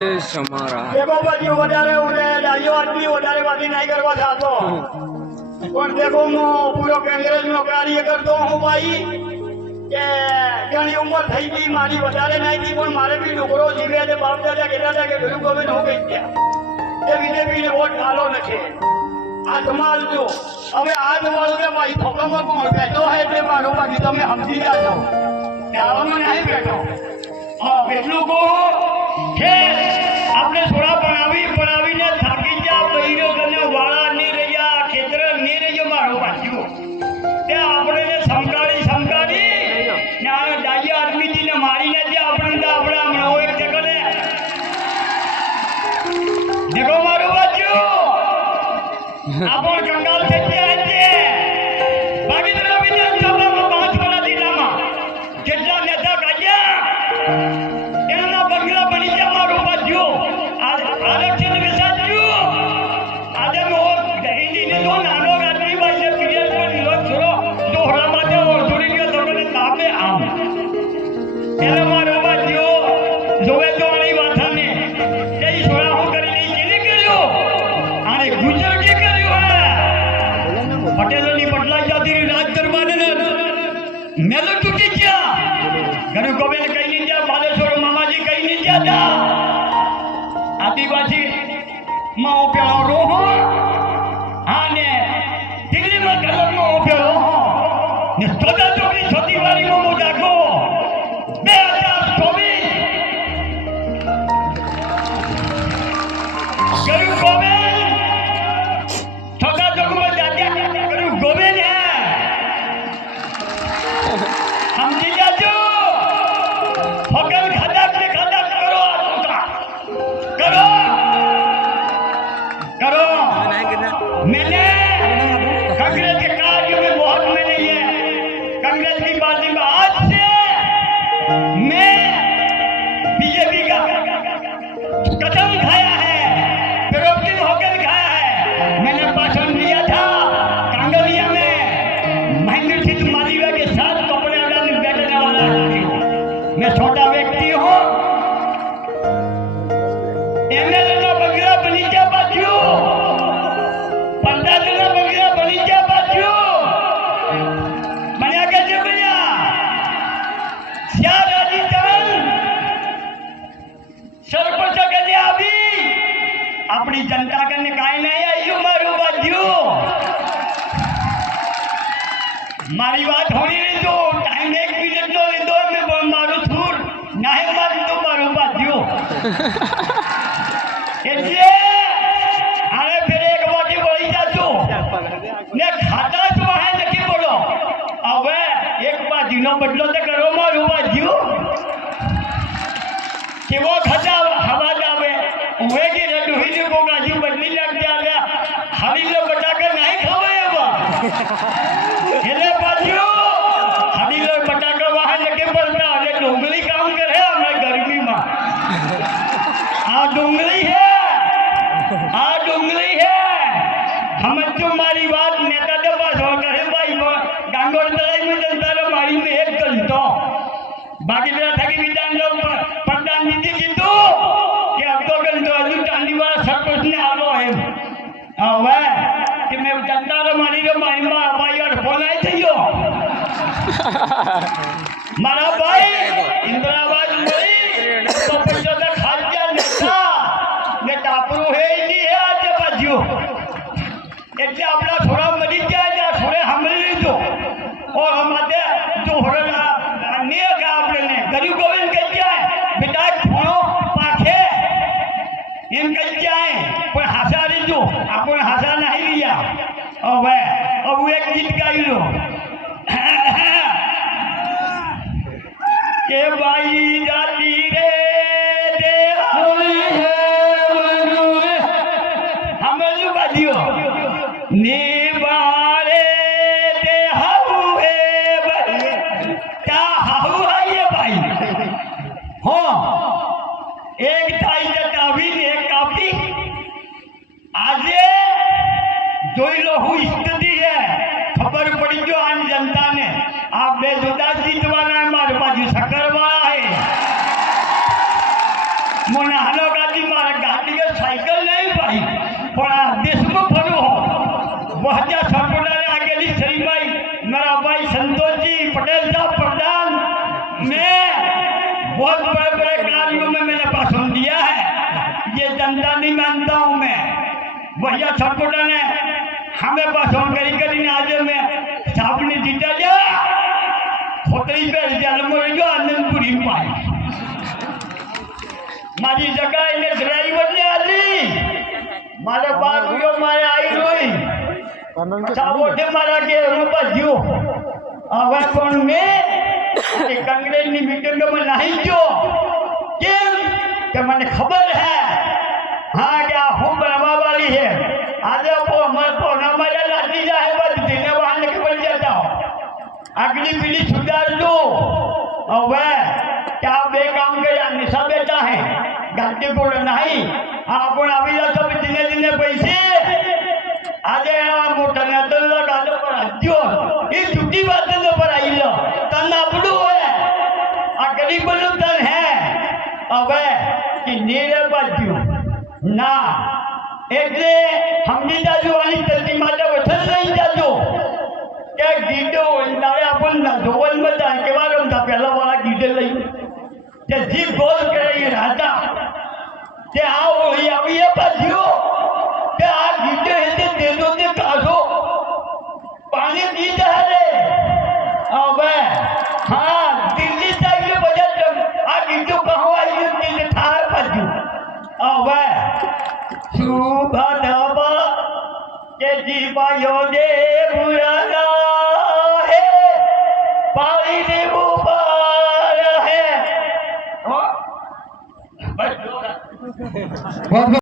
देखो बाजी વધારે ઉડે લાજો આદમી વધારે વાતી નહીં કરવા જાતો પણ देखो હું પૂરો કોંગ્રેસ નો કાર્ય કરતો હું ભાઈ કે ઘણી ઉંમર થઈ ગઈ મારી વધારે નહીં થઈ પણ મારે બી છોકરો જીવે છે બાપ દાદા કહેતા હતા કે ભેરું ગમે હો ગઈ ત્યાં એ બીજેપીને વોટ હાલો નથી આ તમાર જો હવે આ તમારું કે ભાઈ ફોકમાં કોણ બેઠો હે તે મારો બાકી તમે સમજી જાજો કે આવામાં નહીં બેઠો એટલું કહો કે આપણે થોડા ભણાવીને થાકી ગયા બૈરો કને વાળા ની રહ્યા ખેતર ની રહ્યો મારો પાછું તે આપણે સમકાળી ને આ ડાયા આદમીજીને મારીને જે આપણે હમણાં એક જગો ને દેખો મારું પાછું આપણો કંગાલ થઈ ગયા છે ભાગીદાર વિધાનસભામાં 5 વાળા જિલ્લામાં કેટલા નેતા કાઢ્યા आरक्षण के साथ क्यों आज तो नानो गाड़ी बाई पीरियड पर लोग छोड़ो दोहरा माथे और थोड़ी के थोड़े तापे आम एले मारो बाजियो जोवे तो आनी वाथा ने कई छोरा हो કરી લઈ કેને કર્યો આને ગુજર કે કર્યો હે પટેલોની બદલાઈ જતી રાજ દરબાર ને મેલો તૂટી ગયા ઘર ગોબેલ કઈ નહીં ગયા બાલેશ્વર મામાજી કઈ નહીં ગયા आदिवासी माओ प्यारो रोहो आने दिल्ली में कलर में प्यारो ने सोदा चौकी छोटी वाली में मोजा को 2024 गरु गोबेल छोटा चौक में जाके गरु गोबेल है हम जिला जो फकल खदक ने खदक करो मैंने कांग्रेस के कार्यों में बहुत मैंने ये कांग्रेस की पार्टी में आज से मैं बीजेपी का कदम खाया है विरोधी होकर खाया है मैंने भाषण दिया था कांगलिया में महेंद्र सिंह मालवीय के साथ कपड़े डालने बैठने वाला मैं छोटा व्यक्ति हूँ एमएलए ना बगैर बनी क्या बातियों पंडा ना बगैर बनी क्या बातियों बनिया कैसे बनिया क्या राजस्थान सरपंच करने अभी अपनी जनता करने काहे नहीं आई मारू बातियों मारी बात होनी नहीं तो टाइम 1 मिनट लो ले दो मैं मारू थूर नहीं मारू तो मारू बातियों अरे फिर एक बाटी बोली जातो ने खाता तो है नहीं बोलो अब एक बाजी नो बदलो तो करो मारू बाजियो कि वो खाता हवा जावे वे की रडुही को गाजी बदली लग जाएगा हरी लो बटाकर नहीं खावे अब खेले बाजियो हरी लो बटाकर वहां लगे पड़ता अरे डोंगली काम करे हमें गर्मी में आ डोंगली है आज उंगली है हम तुम्हारी बात नेता के पास हो करे भाई गांगोर तलाई में जनता लो मारी में एक गलतो बाकी मेरा था कि विधान लोग प्रधान नीति जीतो कि अब तो गलतो अजू टांडी वाला सरपंच ने आलो है वह कि मैं जनता लो मारी लो मारी माँ भाई और बोला ही चाहिए मारा भाई इंदिराबाद मरी तो पंचों तक खाल जा नेता ने टापरू है એટલે આપણા થોડા મરી ગયા છે થોડે સાંભળી લીધો और हमारे जो होरला ने का આપણે ગરીબ ગોવિંદ કહી જાય બેટા ફોણો પાખે એમ કહી જાય પણ હાસા લીધો આપણે હાસા નહીં લીયા હવે એક ગીત ગાઈ લો કે બાઈ જાતી રે દે હોઈ હે વનુ રે હમલું બાજીઓ निवारे दे हाउ है क्या हाउ है ये भाई हो एक ताई जटावी ने काफी आजे जोई लो हु स्थिति है खबर पड़ी जो आन जनता ने आप बेजुदा जीतवाना है मारे बाजू सकरवा है मोना हलो का दी मारे गाड़ी के साइकिल नहीं पाई पण आ देश में फरू हो वहजा छटपटा ने आगेली श्री भाई मेरा भाई संतोष जी पटेल साहब प्रधान मैं बहुत बड़े बड़े कार्यों में मैंने भाषण दिया है ये जनता नहीं मानता हूँ मैं भैया छटपटा ने हमें भाषण करी आज में साहब ने जीता जा खोतरी पे जन्म जो आनंदपुरी पाई मारी जगह इन्हें ड्राइवर ने आली मारे बात हुई मारे आई रोई सावोटे मारा के बज्यो હવે પણ મેં એ કાંગ્રેસની મીટિંગમાં નહીં ગયો કેમ કે મને ખબર હે હા કે આ હું બનવા વાળી છે આજે અમારે લાઠી જાય બસ ધીને વાહન ખબર જતા આગલી પીઢી સુધારજો હવે કે આ બે કામ કર્યા નિશા બેઠા હે ગાંધી કોડ નહીં આ પણ આવી જતો ધીને ધીને પૈસે આજે આ મોટા નદલ ગાડો પર આજો એ જુદી વાત ન પર આઈલો તન આપડું હોય આ ગરીબનું તન હે હવે કે નીરે બાજુ ના એટલે સમજી જાજો આની તલતી માટે વઠન લઈ જાજો કે ગીડો તારે આપણ ધોવન બધા કેવા રમતા પહેલા વાળા ગીડે લઈ કે જીભ ગોલ કરે એ રાજા કે આ ઓળી આવી એ બાજુ કે આ ગીડે હેતે તેનો તે કાઢો पानी पीता है रे अब हाँ दिल्ली साइड बजट आ गिट्टू कहाँ आई दिल्ली थार बाजू अब सुबह दबा के जीवा योगे बुराना है पानी दे ऊपर है